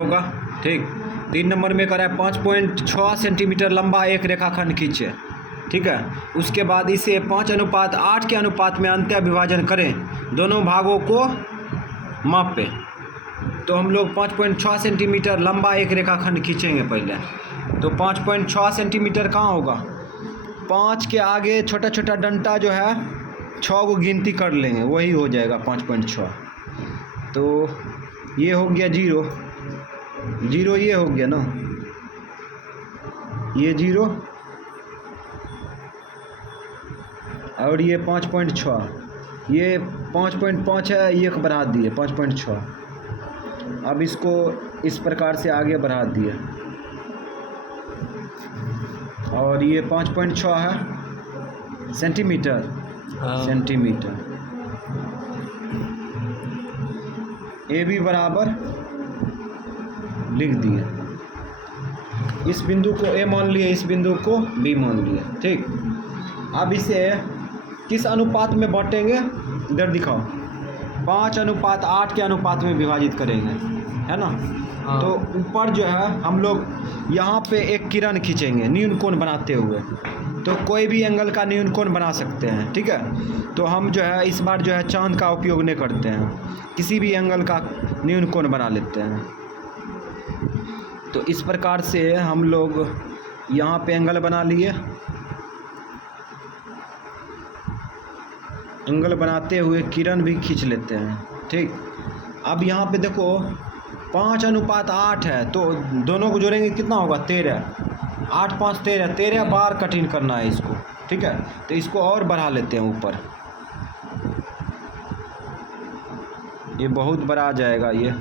होगा। ठीक, 3 नंबर में करा है 5.6 सेंटीमीटर लंबा एक रेखाखंड खींचे। ठीक है, उसके बाद इसे 5:8 के अनुपात में अंत्य विभाजन करें, दोनों भागों को मापें। तो हम लोग 5.6 सेंटीमीटर लंबा एक रेखाखंड खींचेंगे पहले। तो 5.6 सेंटीमीटर कहाँ होगा, 5 के आगे छोटा छोटा डंटा जो है 6 को गिनती कर लेंगे, वही हो जाएगा 5.6। तो ये हो गया 0, ये हो गया ना, ये 0 और ये 5.6, ये 5.5 है, ये बढ़ा दिए 5.6। अब इसको इस प्रकार से आगे बढ़ा दिए और ये 5.6 है सेंटीमीटर। सेंटीमीटर। ए बी बराबर लिख दिए, इस बिंदु को ए मान लिए, इस बिंदु को बी मान लिए। ठीक, अब इसे किस अनुपात में बांटेंगे, इधर दिखाओ, 5:8 के अनुपात में विभाजित करेंगे, है ना। तो ऊपर जो है हम लोग यहाँ पे एक किरण खींचेंगे न्यून कोण बनाते हुए, तो कोई भी एंगल का न्यून कोण बना सकते हैं। ठीक है, तो हम जो है इस बार जो है चांद का उपयोग नहीं करते हैं, किसी भी एंगल का न्यून कोण बना लेते हैं। तो इस प्रकार से हम लोग यहाँ पे एंगल बना लिए, एंगल बनाते हुए किरण भी खींच लेते हैं। ठीक, अब यहाँ पे देखो 5:8 है, तो दोनों को जोड़ेंगे कितना होगा, 13। 8 5 13, 13 बार कठिन करना है इसको। ठीक है, तो इसको और बढ़ा लेते हैं ऊपर, ये बहुत बड़ा आ जाएगा ये।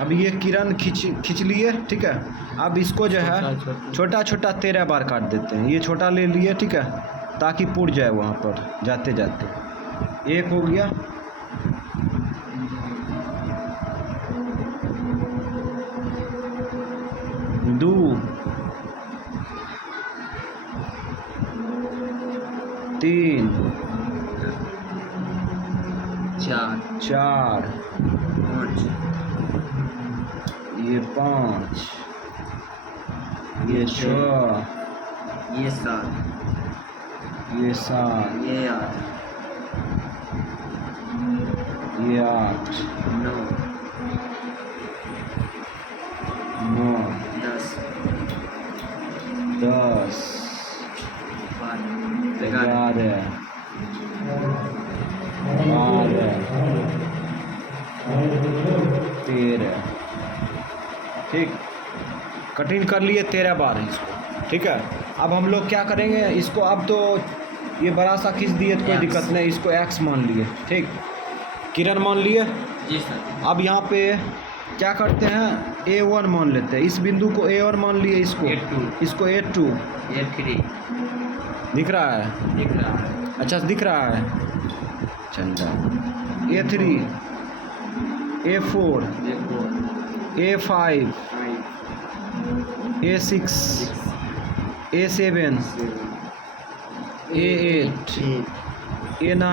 अब ये किरण खींच लिए। ठीक है, अब इसको जो है छोटा छोटा 13 बार काट देते हैं, ये छोटा ले लिए। ठीक है, ताकि पुड़ जाए वहाँ पर जाते जाते। एक हो गया, दो, तीन, चार, ये 5, ये 6, ये 7, ये 7, ये 8, ये 8, 9, 9, 10, 10, 11, 12, 13। ठीक, कठिन कर लिए 13 बार इसको। ठीक है, अब हम लोग क्या करेंगे, इसको अब तो ये बड़ा सा खींच दिए तो कोई दिक्कत नहीं, इसको x मान लिए। ठीक, किरण मान लिए। जी सर। अब यहाँ पे क्या करते हैं, A1 मान लेते हैं, इस बिंदु को A1 मान लिए, इसको A2, इसको A2 A3 दिख रहा है, दिख रहा है। अच्छा दिख रहा है, चंदा। A3, A4, देखो A5, A6, A7, A8, A9,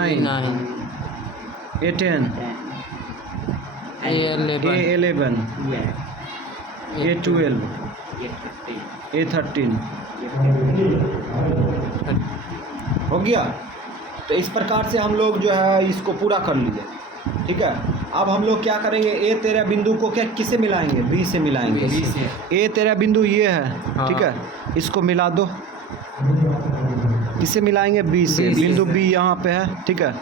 A10, A11, A12, A13। हो गया। तो इस प्रकार से हम लोग जो है इसको पूरा कर लिए। ठीक है, अब हम लोग क्या करेंगे, A13 बिंदु को क्या किससे मिलाएंगे, B से मिलाएंगे। B से। A13 बिंदु ये है। ठीक है, इसको मिला दो, किससे मिलाएंगे, B से। बिंदु B यहाँ पे है। ठीक है,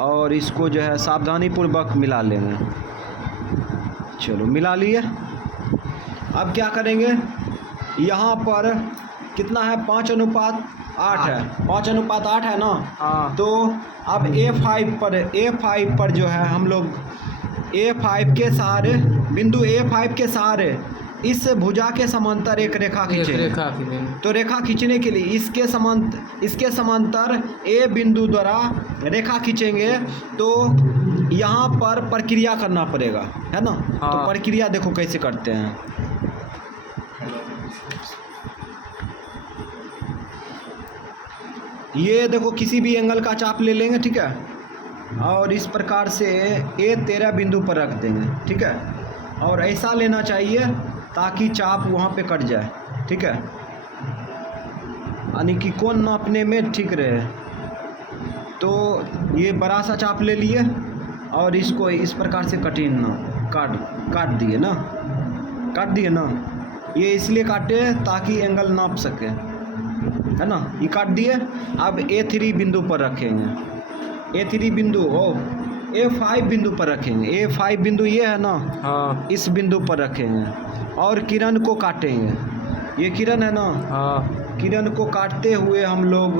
और इसको जो है सावधानी पूर्वक मिला लेंगे। चलो मिला लिए। अब क्या करेंगे, यहाँ पर कितना है, 5:8 है, 5:8 है ना। तो अब A5 पर जो है हम लोग A5 के सहारे, बिंदु A5 के सहारे इस भुजा के समांतर एक रेखा खींचेंगे। तो रेखा खींचने के लिए इसके समांतर A बिंदु द्वारा रेखा खींचेंगे, तो यहाँ पर प्रक्रिया करना पड़ेगा, है ना। तो प्रक्रिया देखो कैसे करते हैं। ये देखो किसी भी एंगल का चाप ले लेंगे। ठीक है, और इस प्रकार से ए 13 बिंदु पर रख देंगे, ठीक है। और ऐसा लेना चाहिए ताकि चाप वहाँ पे कट जाए, ठीक है, यानी कि कोण नापने में ठीक रहे। तो ये बड़ा सा चाप ले लिए और इसको इस प्रकार से काट दिए ना। ये इसलिए काटे ताकि एंगल नाप सके, है ना। ये काट दिए। अब A3 बिंदु पर रखेंगे, A3 बिंदु A5 बिंदु पर रखेंगे। A5 बिंदु ये है ना, हाँ इस बिंदु पर रखेंगे और किरण को काटेंगे। ये किरण है ना, हाँ। किरण को काटते हुए हम लोग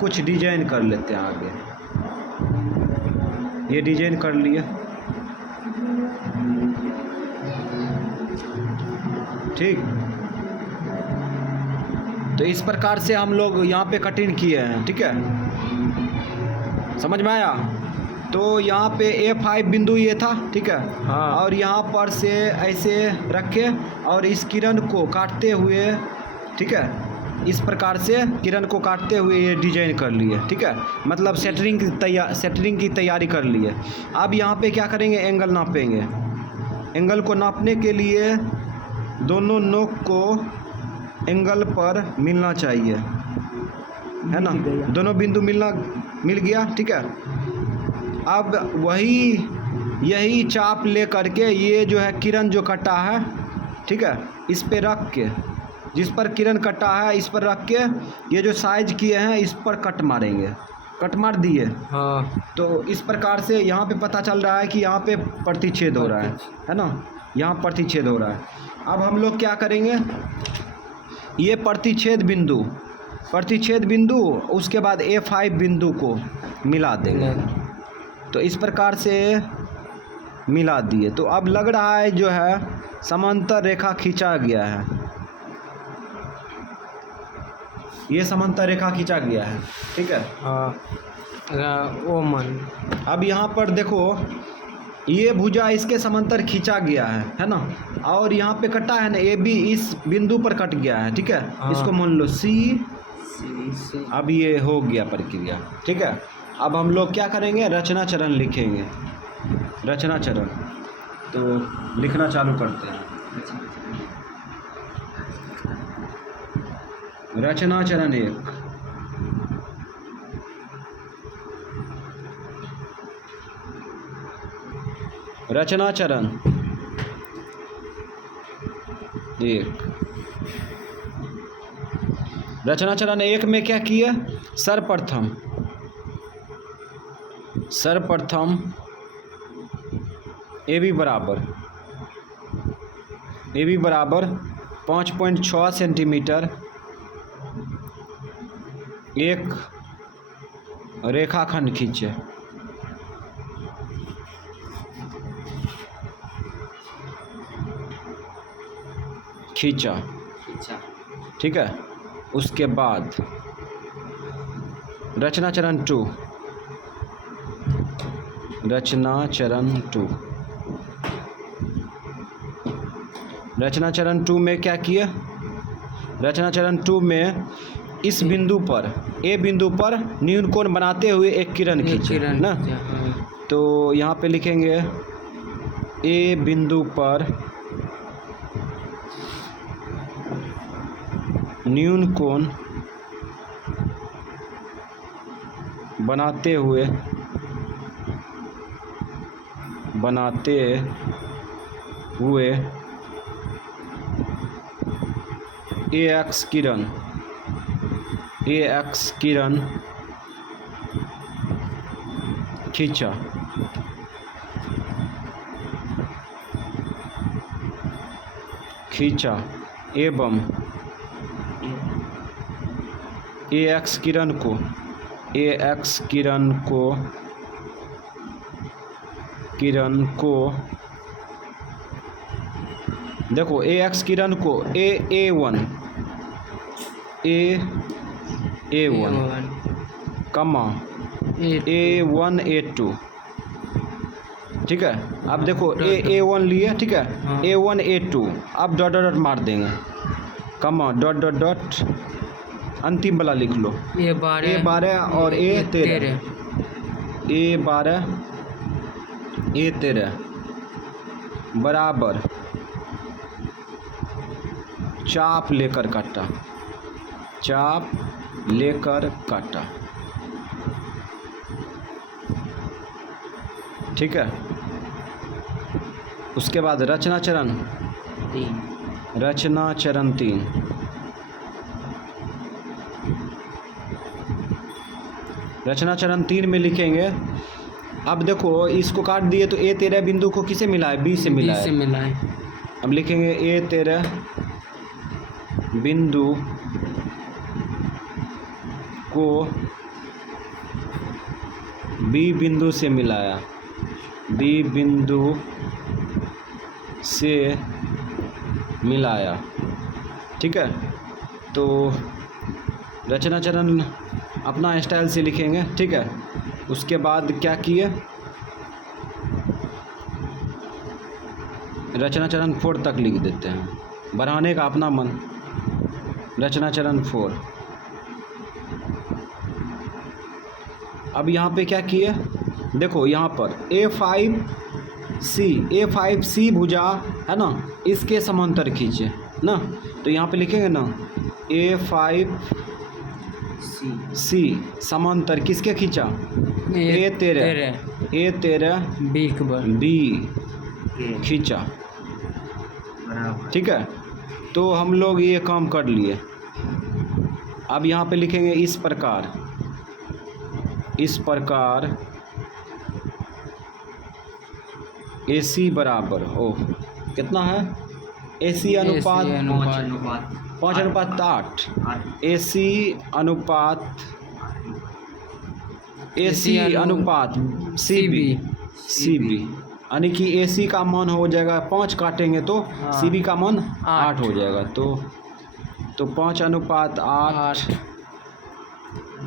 कुछ डिजाइन कर लेते हैं आगे। ये डिजाइन कर लिए, ठीक। तो इस प्रकार से हम लोग यहाँ पे कटिंग किए हैं, ठीक है, समझ में आया। तो यहाँ पे A5 बिंदु ये था, ठीक है, हाँ। और यहाँ पर से ऐसे रखे और इस किरण को काटते हुए, ठीक है, इस प्रकार से किरण को काटते हुए ये डिजाइन कर लिए, ठीक है, मतलब सेंटरिंग की तैयारी कर लिए। अब यहाँ पे क्या करेंगे, एंगल नापेंगे। एंगल को नापने के लिए दोनों नोक को एंगल पर मिलना चाहिए, है ना। दोनों बिंदु मिल गया, ठीक है। अब यही चाप ले करके ये जो है किरण जो कटा है, ठीक है, इस पे रख के, जिस पर किरण कटा है इस पर रख के ये जो साइज किए हैं इस पर कट मारेंगे। कट मार दिए, हाँ। तो इस प्रकार से यहाँ पे पता चल रहा है कि यहाँ पे प्रतिच्छेद हो रहा है ना, यहाँ प्रतिच्छेद हो रहा है। अब हम लोग क्या करेंगे, ये प्रतिच्छेद बिंदु उसके बाद A5 बिंदु को मिला देंगे। तो इस प्रकार से मिला दिए। तो अब लग रहा है जो है समांतर रेखा खींचा गया है, ये समांतर रेखा खींचा गया है, ठीक है, हाँ। ओमन। अब यहाँ पर देखो ये भुजा इसके समांतर खींचा गया है ना, और यहाँ पे कटा है ना AB इस बिंदु पर कट गया है, ठीक है, हाँ। इसको मान लो C। अब ये हो गया प्रक्रिया, ठीक है। अब हम लोग क्या करेंगे, रचना चरण लिखेंगे। रचना चरण तो लिखना चालू करते हैं। रचना चरण 1, रचना चरण 1। रचना चरण 1 में क्या किया, सर्वप्रथम AB बराबर 5.6 सेंटीमीटर एक रेखाखंड खींचे। खींचा, ठीक है। उसके बाद रचना चरण 2, रचना चरण 2 में क्या किया, रचना चरण 2 में इस बिंदु पर A बिंदु पर न्यून कोण बनाते हुए एक किरण खींचे ना। तो यहाँ पे लिखेंगे A बिंदु पर न्यून कोण बनाते हुए AX किरण खींचा। एवं AX किरण को देखो AX किरण को A1 कमा A1 A2, ठीक है। अब देखो A1 लिए, ठीक है, हाँ। A1 A2, अब डॉट डॉट मार देंगे, कमा डॉट डॉट डॉट, अंतिम वाला लिख लो A12 और A13, A12 A13 बराबर चाप लेकर काटा, चाप लेकर काटा। ठीक है। उसके बाद रचना चरण 3 रचना चरण 3 रचना चरण 3 में लिखेंगे। अब देखो इसको काट दिए तो A13 बिंदु को किसे मिला है? B से मिला बी से है। मिला है। अब लिखेंगे A13 बिंदु को B बिंदु से मिलाया, B बिंदु से मिलाया। ठीक है। तो रचना चरण अपना स्टाइल से लिखेंगे। ठीक है। उसके बाद क्या किए? रचना चरण 4 तक लिख देते हैं, बढ़ाने का अपना मन। रचना चरण 4। अब यहाँ पे क्या किए? देखो यहाँ पर A5C भुजा है ना, इसके समांतर खींचे ना। तो यहाँ पे लिखेंगे ना A5C समांतर किसके खींचा? A13 बी के बर B खींचा। बराबर। ठीक है। तो हम लोग ये काम कर लिए। अब यहाँ पे लिखेंगे इस प्रकार AC बराबर कितना है? AC अनुपात 5:8। AC अनुपात CB यानी कि AC का मान हो जाएगा 5 काटेंगे तो हाँ। CB का मान 8 8 हो जाएगा। तो 5:8।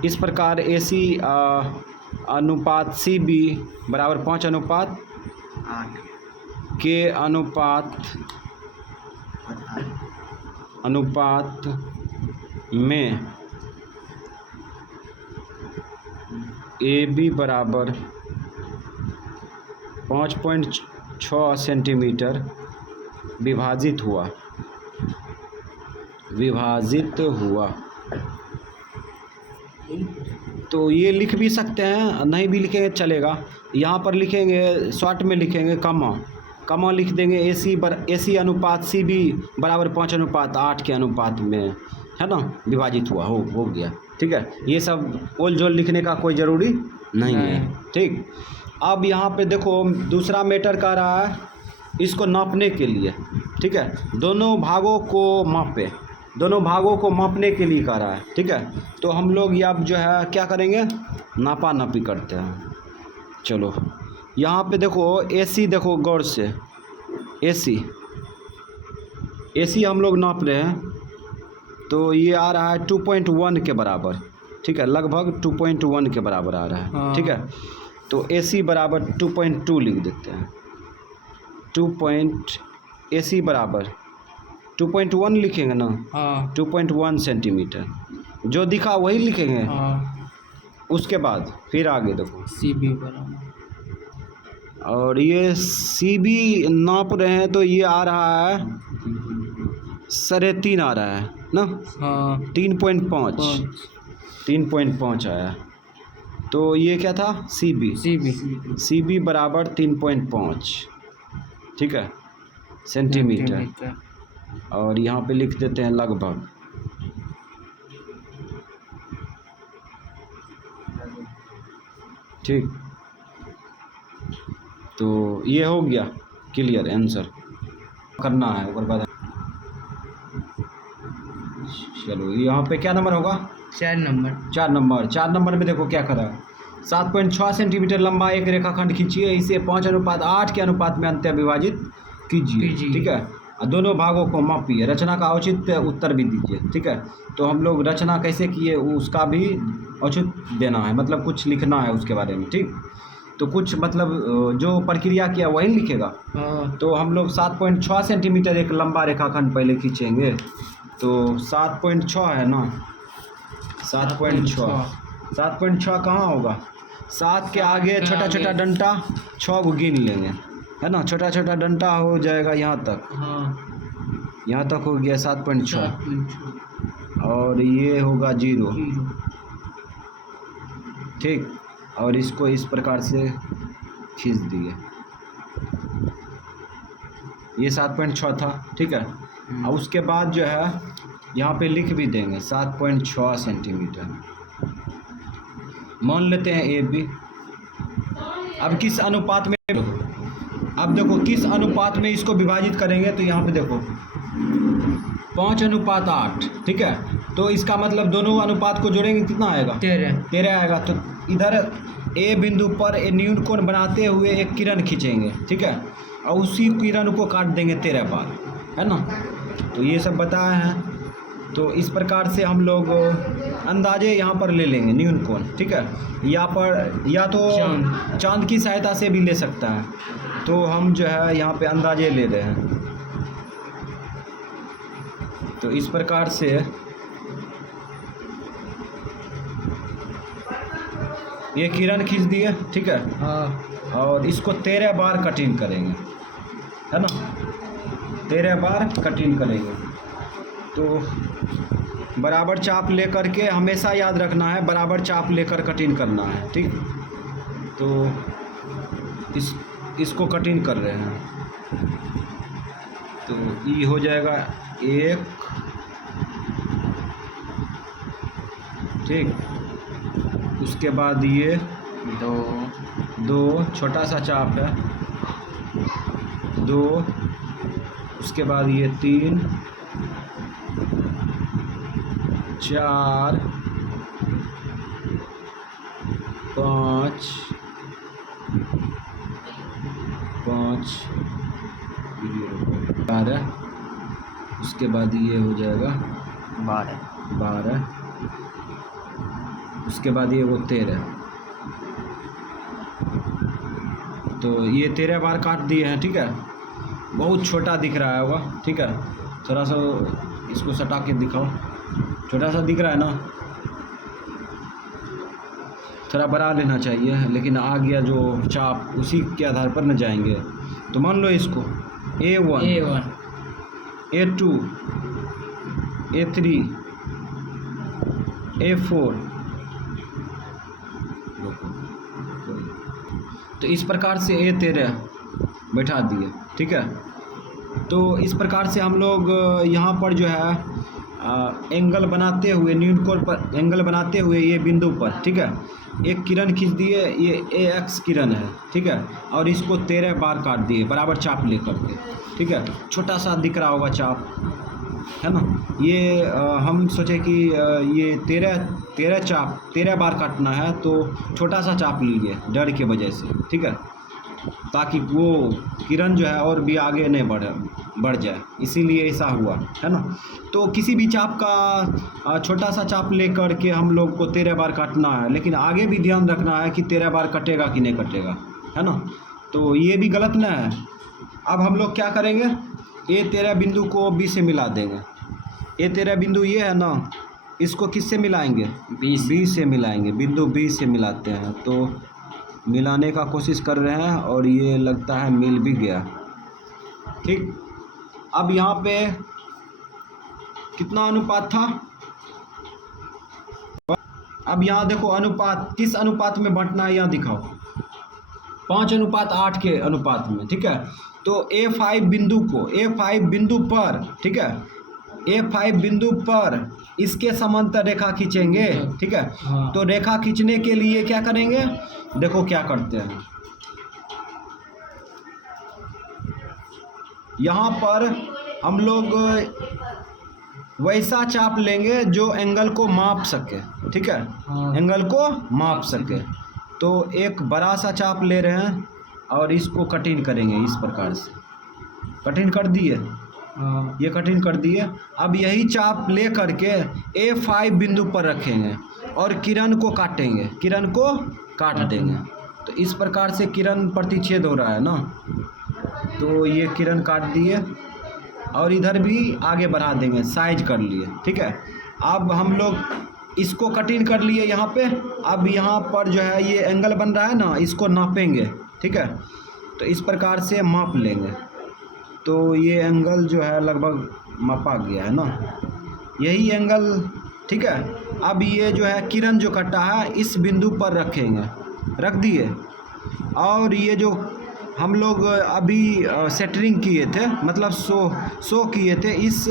इस प्रकार AC अनुपात CB बराबर 5:8 के अनुपात में AB बराबर 5.6 सेंटीमीटर विभाजित हुआ। तो ये लिख भी सकते हैं, नहीं भी लिखेंगे चलेगा। यहाँ पर लिखेंगे शॉर्ट में लिखेंगे कमा लिख देंगे। AC अनुपात CB बराबर 5:8 के अनुपात में है ना विभाजित हुआ हो गया। ठीक है। ये सब ओल जोल लिखने का कोई ज़रूरी नहीं है। ठीक। अब यहाँ पे देखो दूसरा मैटर कर रहा है इसको नापने के लिए। ठीक है। दोनों भागों को मापने के लिए कर रहा है। ठीक है। तो हम लोग ये अब जो है क्या करेंगे? नापी करते हैं। चलो यहाँ पे देखो AC देखो गौर से AC हम लोग नाप रहे हैं तो ये आ रहा है 2.1 के बराबर। ठीक है। लगभग 2.1 के बराबर आ रहा है। हाँ। ठीक है। तो AC बराबर 2.2 लिख देते हैं। AC बराबर 2.1 लिखेंगे ना। हाँ 2.1 सेंटीमीटर जो दिखा वही लिखेंगे। हाँ उसके बाद फिर आगे देखो CB बराबर और ये CB नाप रहे हैं तो ये आ रहा है 3.5 आ रहा है ना। हाँ 3.5 आया। तो ये क्या था? CB बराबर 3.5। ठीक है सेंटीमीटर। और यहाँ पे लिख देते हैं लगभग। ठीक। तो ये हो गया क्लियर आंसर करना है। उसके बाद चलो यहाँ पे क्या नंबर होगा? 4 नंबर। 4 नंबर में देखो क्या करा। 7.6 सेंटीमीटर लंबा एक रेखाखंड खींचिए, इसे 5:8 के अनुपात में अंतः विभाजित कीजिए। ठीक है। दोनों भागों को मापिए, रचना का औचित्य उत्तर भी दीजिए। ठीक है। तो हम लोग रचना कैसे किए उसका भी औचित्य देना है, मतलब कुछ लिखना है उसके बारे में। ठीक। तो कुछ मतलब जो प्रक्रिया किया वही लिखेगा। तो हम लोग 7.6 सेंटीमीटर एक लंबा रेखाखंड पहले खींचेंगे। तो 7.6 है ना, 7.6 कहाँ होगा? 7 के आगे छोटा छोटा डंडा 6 को गिन लेंगे, है ना। छोटा छोटा डंडा हो जाएगा यहाँ तक, हाँ यहाँ तक हो गया 7.6 7.6 और ये होगा 0, 0 ठीक। और इसको इस प्रकार से खींच दिए, ये 7.6 था, ठीक है। और उसके बाद जो है यहाँ पे लिख भी देंगे 7.6 सेंटीमीटर, मान लेते हैं ए बी। अब किस अनुपात में, अब देखो किस अनुपात में इसको विभाजित करेंगे, तो यहाँ पे देखो 5:8, ठीक है। तो इसका मतलब दोनों अनुपात को जोड़ेंगे कितना आएगा, 13 आएगा। तो इधर ए बिंदु पर ए न्यून कोण बनाते हुए एक किरण खींचेंगे, ठीक है, और उसी किरण को काट देंगे 13 बार, है ना। तो ये सब बताया है। तो इस प्रकार से हम लोग अंदाजे यहाँ पर ले लेंगे न्यून कोण, ठीक है। यहाँ पर या तो चांद की सहायता से भी ले सकता है, तो हम जो है यहाँ पे अंदाजे ले रहे हैं। तो इस प्रकार से ये किरण खींच दिए, ठीक है। हाँ और इसको 13 बार कटिंग करेंगे, है ना, 13 बार कटिंग करेंगे। तो बराबर चाप लेकर के हमेशा याद रखना है, बराबर चाप लेकर कटिंग करना है, ठीक। तो इसको कटिंग कर रहे हैं। तो ये हो जाएगा 1, ठीक। उसके बाद ये 2 छोटा सा चाप है, 2। उसके बाद ये 3, 4, 5, 12। उसके बाद ये हो जाएगा 12। उसके बाद ये वो 13। तो ये 13 बार काट दिए हैं, ठीक है। बहुत छोटा दिख रहा होगा, ठीक है। थोड़ा सा इसको सटा के दिखाओ, छोटा सा दिख रहा है ना, थोड़ा बड़ा लेना चाहिए, लेकिन आ गया जो चाप उसी के आधार पर न जाएंगे। तो मान लो इसको A1, A2, A3, A4। तो इस प्रकार से A13 बैठा दिए, ठीक है। तो इस प्रकार से हम लोग यहाँ पर जो है एंगल बनाते हुए, न्यून कोण पर एंगल बनाते हुए ये बिंदु पर, ठीक है, एक किरण खींच दिए, ये AX किरण है, ठीक है। और इसको 13 बार काट दिए बराबर चाप लेकर के, ठीक है। छोटा सा दिख रहा होगा चाप, है ना। ये हम सोचे कि ये 13 बार काटना है, तो छोटा सा चाप लीजिए डर के वजह से, ठीक है, ताकि वो किरण जो है और भी आगे नहीं बढ़ जाए, इसीलिए ऐसा हुआ, है ना। तो किसी भी चाप का छोटा सा चाप लेकर के हम लोग को 13 बार काटना है, लेकिन आगे भी ध्यान रखना है कि 13 बार कटेगा कि नहीं कटेगा, है ना। तो ये भी गलत ना है। अब हम लोग क्या करेंगे, A13 बिंदु को B से मिला देंगे। A13 बिंदु ये है ना, इसको किससे मिलाएंगे, B से मिलाएंगे, बिंदु B से मिलाते हैं। तो मिलाने का कोशिश कर रहे हैं और ये लगता है मिल भी गया, ठीक। अब यहाँ पे कितना अनुपात था, अब यहाँ देखो अनुपात किस अनुपात में बांटना है, यहाँ दिखाओ 5:8 के अनुपात में, ठीक है। तो A5 बिंदु को, A5 बिंदु पर, ठीक है, A5 बिंदु पर इसके समांतर रेखा खींचेंगे, ठीक है। हाँ। तो रेखा खींचने के लिए क्या करेंगे, देखो क्या करते हैं। यहाँ पर हम लोग वैसा चाप लेंगे जो एंगल को माप सके, ठीक है, हाँ। एंगल को माप सके। तो एक बड़ा सा चाप ले रहे हैं और इसको कटिंग करेंगे इस प्रकार से। कटिंग कर दिए, हाँ। ये कटिंग कर दिए। अब यही चाप ले करके A5 बिंदु पर रखेंगे और किरण को काटेंगे, किरण को काट देंगे। तो इस प्रकार से किरण प्रतिच्छेद हो रहा है ना, तो ये किरण काट दिए और इधर भी आगे बढ़ा देंगे, साइज कर लिए, ठीक है। अब हम लोग इसको कटिंग कर लिए यहाँ पे। अब यहाँ पर जो है ये एंगल बन रहा है ना, इसको नापेंगे, ठीक है। तो इस प्रकार से माप लेंगे, तो ये एंगल जो है लगभग मापा गया है ना, यही एंगल, ठीक है। अब ये जो है किरण जो कटा है इस बिंदु पर रखेंगे, रख दिए। और ये जो हम लोग अभी सेंटरिंग किए थे, मतलब सो किए थे, इस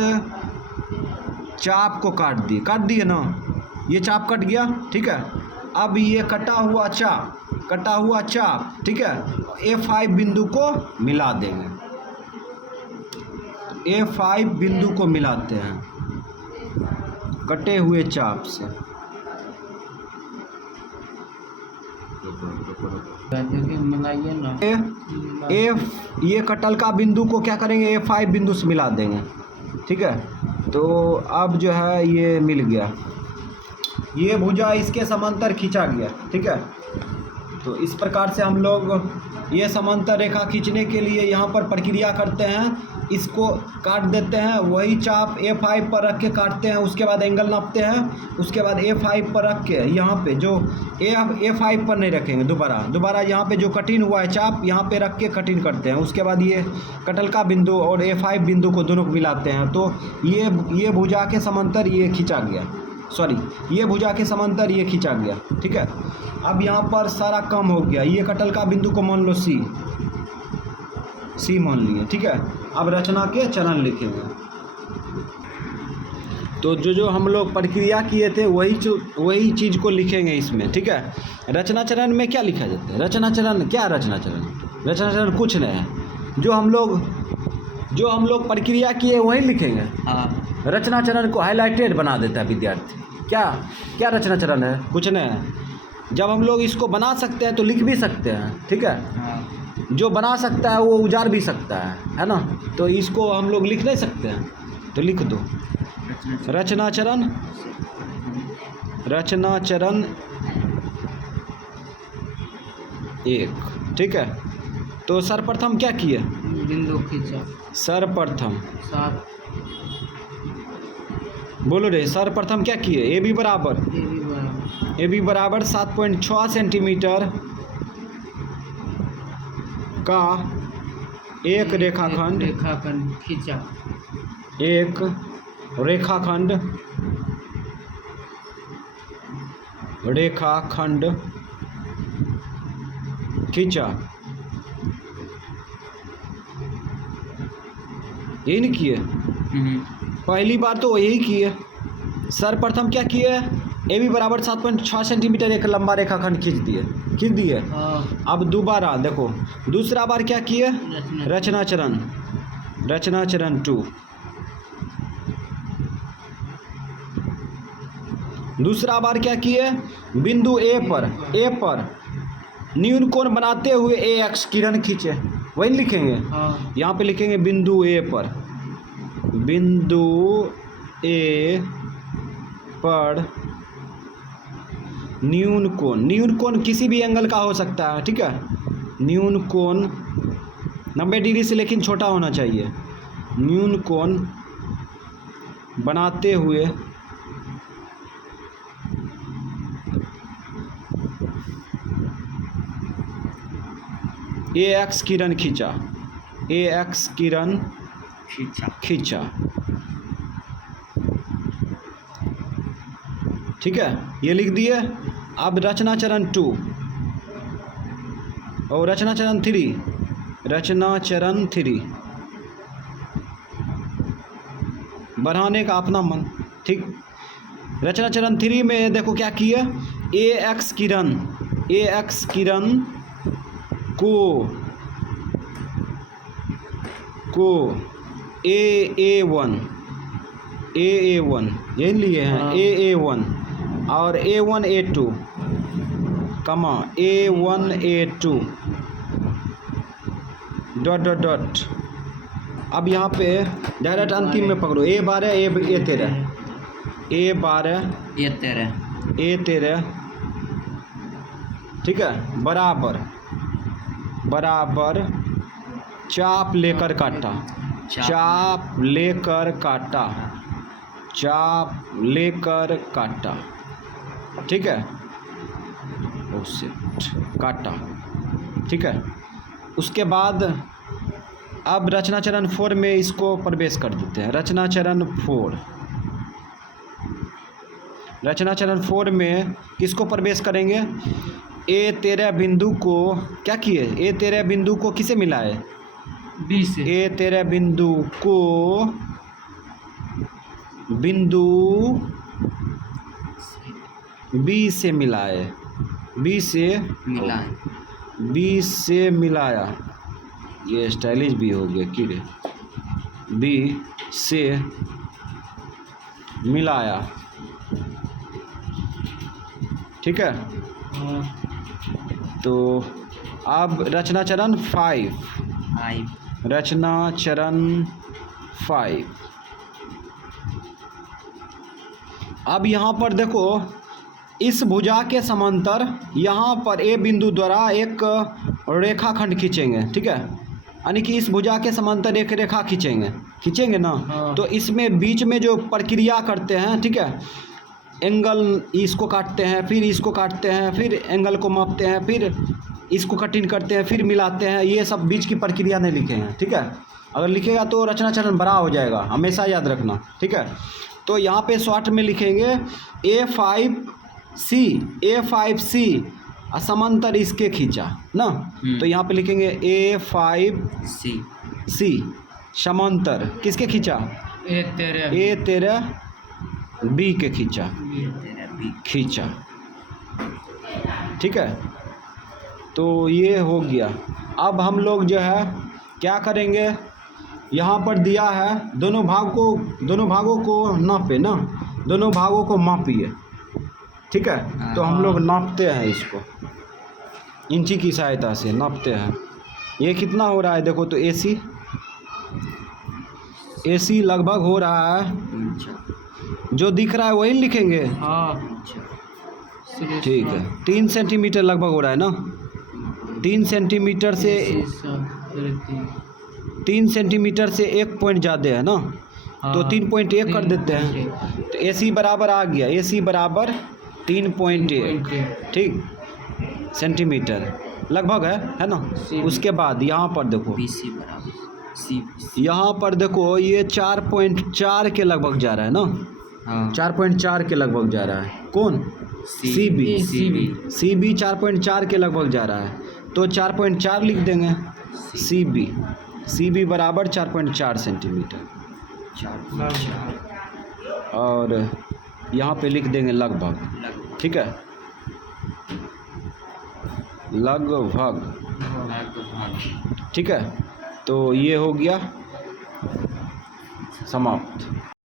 चाप को काट दिए ना, ये चाप कट गया, ठीक है। अब ये कटा हुआ चाप, ठीक है, A5 बिंदु को मिला देंगे। A5 बिंदु को मिलाते हैं कटे हुए चाप से। देखिए मिलाइए ना। ये कटल का बिंदु को क्या करेंगे, A5 बिंदु से मिला देंगे, ठीक है। तो अब जो है ये मिल गया, ये भुजा इसके समांतर खींचा गया, ठीक है। तो इस प्रकार से हम लोग ये समांतर रेखा खींचने के लिए यहाँ पर प्रक्रिया करते हैं, इसको काट देते हैं, वही चाप A5 पर रख के काटते हैं, उसके बाद एंगल नापते हैं, उसके बाद A5 पर रख के यहाँ पे जो A5 पर नहीं रखेंगे, दोबारा यहाँ पे जो कटिंग हुआ है चाप यहाँ पे रख के कटिंग करते हैं। उसके बाद ये कटल का बिंदु और A5 बिंदु को दोनों को मिलाते हैं, तो ये भुजा के समांतर ये खींचा गया, ये भुजा के समांतर ये खींचा गया, ठीक है। अब यहाँ पर सारा काम हो गया। ये कटल का बिंदु को मान लो सी मान लिए, ठीक है। अब रचना के चरण लिखेंगे। तो जो हम लोग प्रक्रिया किए थे वही चीज़ को लिखेंगे इसमें, ठीक है। रचना चरण में क्या लिखा जाता है, रचना चरण कुछ नहीं है, जो हम लोग प्रक्रिया किए वही लिखेंगे। हाँ। रचना चरण को हाईलाइटेड बना देता है विद्यार्थी। क्या रचना चरण है, कुछ नहीं है। जब हम लोग इसको बना सकते हैं तो लिख भी सकते हैं, ठीक है। हाँ। जो बना सकता है वो उजार भी सकता है ना। तो इसको हम लोग लिख नहीं सकते हैं, तो लिख दो रचना चरण 1, ठीक है। तो सर्वप्रथम क्या किए, बिंदु खींचा। सर्वप्रथम 7 बोलो रे, सर्वप्रथम क्या किए, ए बी बराबर 7.6 सेंटीमीटर का एक रेखाखंड खींचा। एक रेखाखंड खींचा। यही नहीं किए, पहली बार तो यही किए। सर्वप्रथम क्या किए, ए बी बराबर 7.6 सेंटीमीटर एक लंबा रेखाखंड खींच दिए। अब दोबारा देखो, दूसरा बार क्या किए, रचना चरण 2। दूसरा बार क्या किए, बिंदु ए पर न्यून कोण बनाते हुए AX किरण खींचे, वही लिखेंगे। यहाँ पे लिखेंगे बिंदु ए पर न्यून कोण किसी भी एंगल का हो सकता है, ठीक है। न्यून कोण 90 डिग्री से लेकिन छोटा होना चाहिए। न्यून कोण बनाते हुए AX किरण खींचा, ठीक है। ये लिख दिए। अब रचना चरण 2 और रचना चरण 3 बढ़ाने का अपना मन, ठीक। रचना चरण 3 में देखो क्या किए, AX किरण को AA1 यही लिए हैं, AA1 और A1 A2 कमा A1 A2 डॉट। अब यहाँ पे डायरेक्ट अंतिम में पकड़ो, A12 A13 ठीक है, बराबर चाप लेकर काटा। ठीक है, उससे काटा, ठीक है। उसके बाद अब रचना चरण 4 में इसको प्रवेश कर देते हैं। रचना चरण 4, रचना चरण 4 में किसको प्रवेश करेंगे? ए 13 बिंदु को क्या किए? ए 13 बिंदु को किसे मिलाए? बी से। ए 13 बिंदु को बिंदु बी से मिलाए, बी से मिलाएं। बी से मिलाया, ये स्टाइलिश भी हो गया कि रे, बी से मिलाया, ठीक है। हाँ। तो अब रचना चरण 5, रचना चरण 5। अब यहाँ पर देखो, इस भुजा के समांतर यहाँ पर ए बिंदु द्वारा एक रेखाखंड खींचेंगे, ठीक है। यानी कि इस भुजा के समांतर एक रेखा खींचेंगे ना। हाँ। तो इसमें बीच में जो प्रक्रिया करते हैं, ठीक है, एंगल इसको काटते हैं, फिर इसको काटते हैं, फिर एंगल को मापते हैं, फिर इसको कटिंग करते हैं, फिर मिलाते हैं, ये सब बीच की प्रक्रिया नहीं लिखे हैं, ठीक है। अगर लिखेगा तो रचना चरण बड़ा हो जाएगा, हमेशा याद रखना, ठीक है। तो यहाँ पे शॉर्ट में लिखेंगे A5C समांतर इसके खींचा ना। तो यहाँ पे लिखेंगे A5C समांतर किसके खींचा? ए 13 A13 B के खींचा, ठीक है। तो ये हो गया। अब हम लोग जो है क्या करेंगे, यहाँ पर दिया है दोनों भागों को नापे ना, दोनों भागों को मापिए, ठीक है। तो हम लोग नापते हैं, इसको इंची की सहायता से नापते हैं। ये कितना हो रहा है देखो तो AC लगभग हो रहा है, जो दिख रहा है वही लिखेंगे, हाँ। ठीक है। 3 सेंटीमीटर लगभग हो रहा है ना। 3 सेंटीमीटर से 3 सेंटीमीटर से 1 पॉइंट ज़्यादा है ना, तो 3.1 कर देते हैं। तो AC बराबर आ गया, AC बराबर 3.1, ठीक, सेंटीमीटर लगभग है ना। उसके बाद यहाँ पर देखो, यहाँ पर देखो ये 4.4 के लगभग जा रहा है ना, 4.4 के लगभग जा रहा है। कौन? CB 4.4 के लगभग जा रहा है, तो 4.4 लिख देंगे। CB बराबर 4.4 सेंटीमीटर, और यहाँ पे लिख देंगे लगभग, ठीक है, लगभग, ठीक है। तो ये हो गया समाप्त।